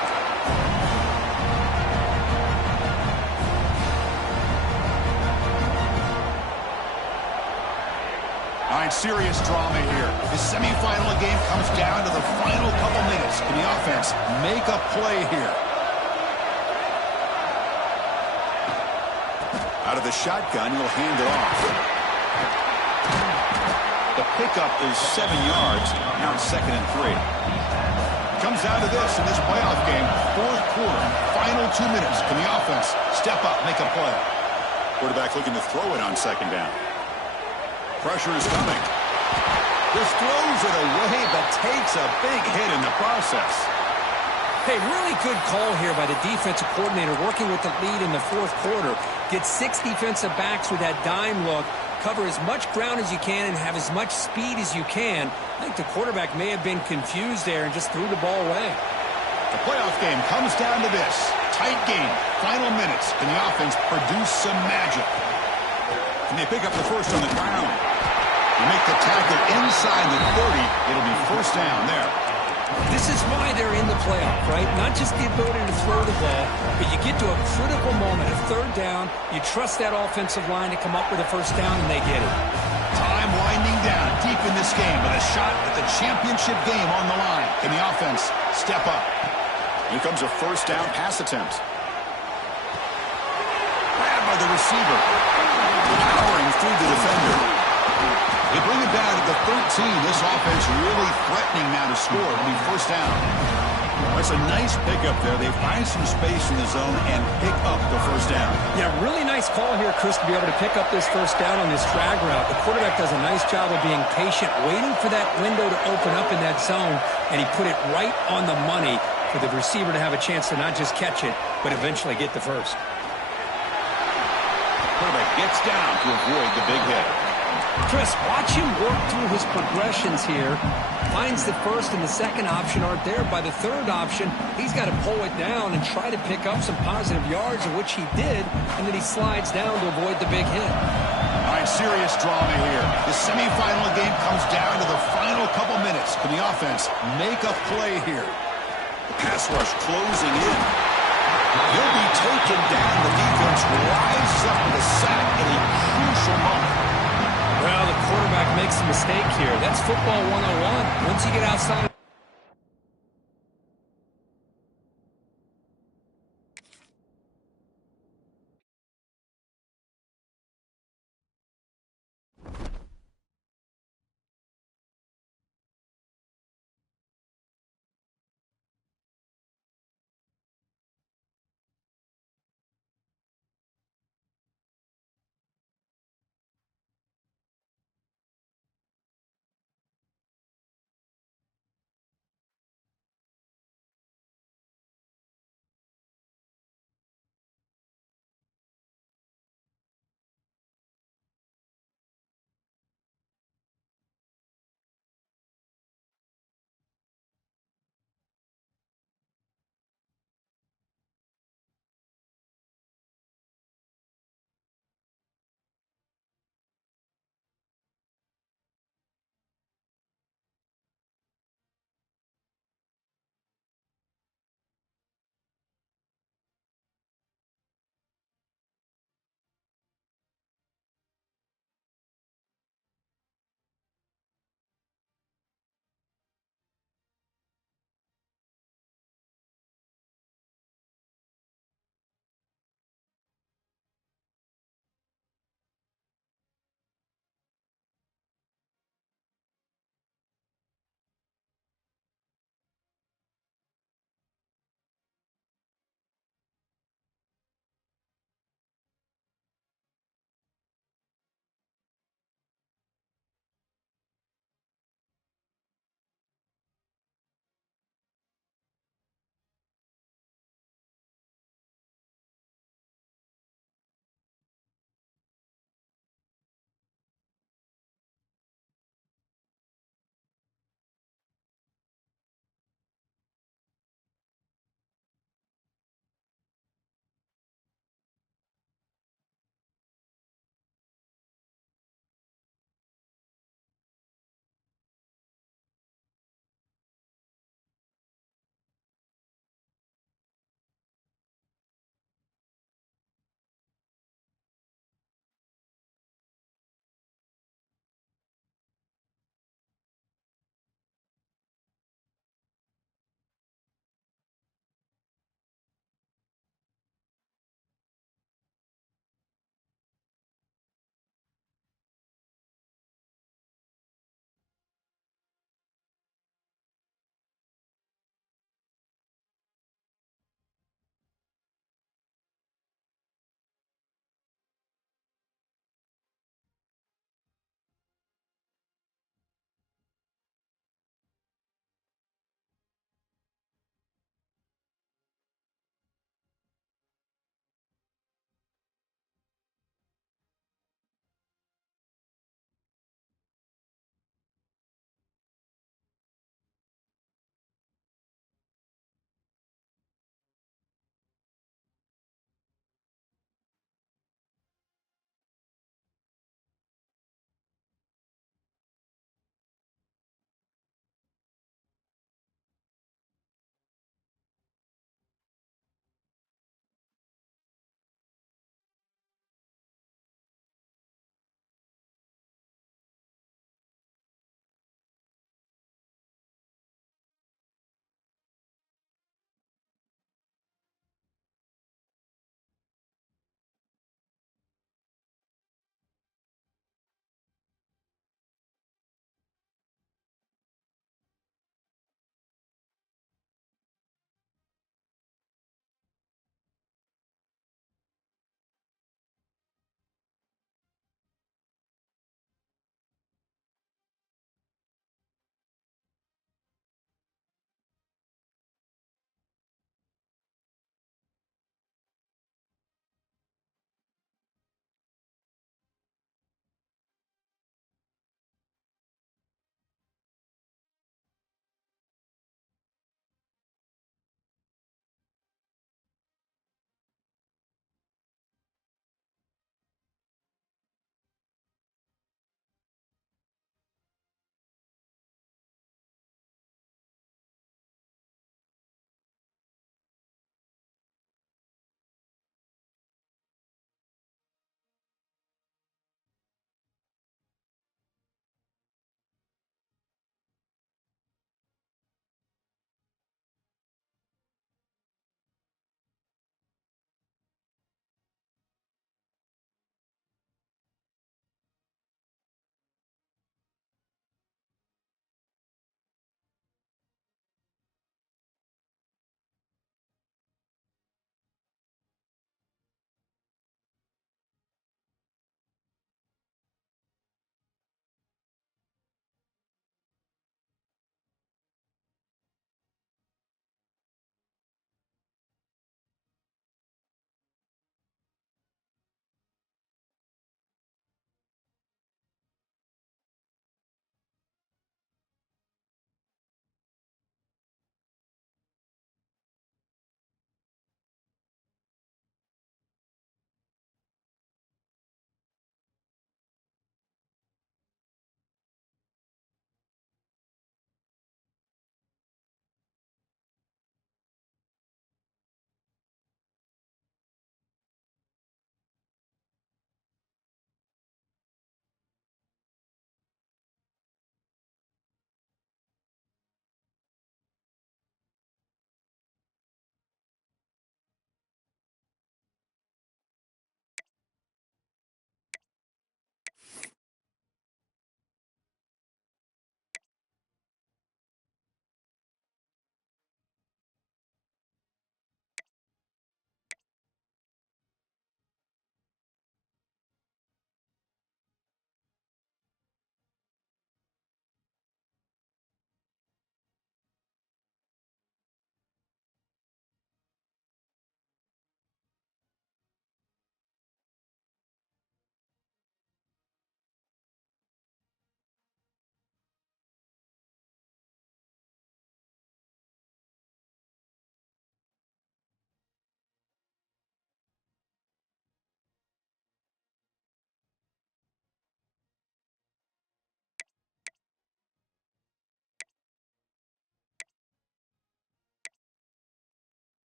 All right, serious drama here. The semifinal game comes down to the final couple minutes. Can the offense make a play here? Out of the shotgun, he'll hand it off. The pickup is 7 yards. Now it's 2nd and 3. Comes down to this in this playoff game. 4th quarter, final 2 minutes. Can the offense step up, make a play? Quarterback looking to throw it on 2nd down. Pressure is coming. Just throws it away, but takes a big hit in the process. Hey, really good call here by the defensive coordinator working with the lead in the 4th quarter. Get 6 defensive backs with that dime look. Cover as much ground as you can and have as much speed as you can. I think the quarterback may have been confused there and just threw the ball away. The playoff game comes down to this. Tight game. Final minutes. Can the offense produce some magic? Can they pick up the first on the ground? They make the tackle inside the 30. It'll be 1st down there. This is why they're in the playoff, right? Not just the ability to throw the ball, but you get to a critical moment, a 3rd down. You trust that offensive line to come up with a 1st down, and they get it. Time winding down deep in this game with a shot at the championship game on the line. Can the offense step up? Here comes a 1st down pass attempt. Grabbed by the receiver. Powering through the defender. They bring it down at the 13. This offense really threatening now to score. It'll be 1st down. That's a nice pickup there. They find some space in the zone and pick up the 1st down. Yeah, really nice call here, Chris, to be able to pick up this 1st down on this drag route. The quarterback does a nice job of being patient, waiting for that window to open up in that zone, and he put it right on the money for the receiver to have a chance to not just catch it, but eventually get the first. Quarterback gets down to avoid the big hit. Chris, watch him work through his progressions here. Finds the 1st and the 2nd option aren't there. By the 3rd option, he's got to pull it down and try to pick up some positive yards, of which he did, and then he slides down to avoid the big hit. All right, serious drama here. The semifinal game comes down to the final couple minutes. Can the offense make a play here? The pass rush closing in. He'll be taken down. The defense rises up with a sack in a crucial moment. Well, the quarterback makes a mistake here. That's football 101. Once you get outside